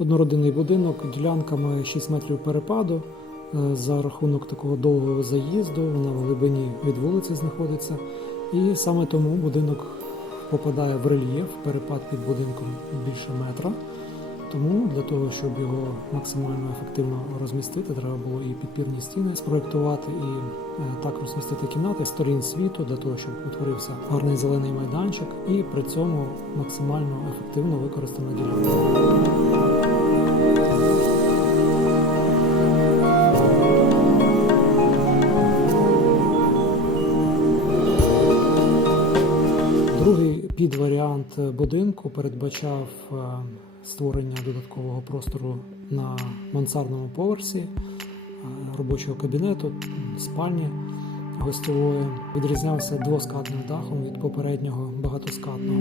Однородинний будинок, ділянка має 6 метрів перепаду. Е, За рахунок такого довгого заїзду, вона в глибині від вулиці знаходиться. І саме тому будинок попадає в рельєф, перепад під будинком більше метра. Тому для того, щоб його максимально ефективно розмістити, треба було і підпірні стіни спроектувати, і е, так розмістити кімнати сторін світу для того, щоб утворився гарний зелений майданчик, і при цьому максимально ефективно використана ділянка. Другий підваріант будинку передбачав е, створення додаткового простору на мансардному поверсі е, робочого кабінету, спальні гостьової. Відрізнявся двоскатним дахом від попереднього багатоскатного.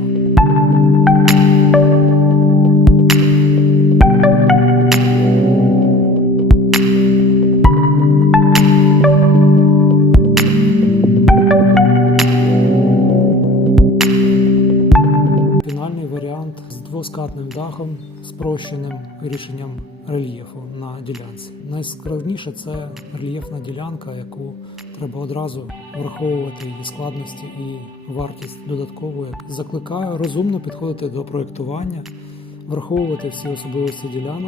Двоскатним дахом, спрощеним рішенням рельєфу на ділянці. Найскладніше це рельєфна ділянка, яку треба одразу враховувати її складності і вартість додаткової. Закликаю розумно підходити до проєктування, враховувати всі особливості ділянок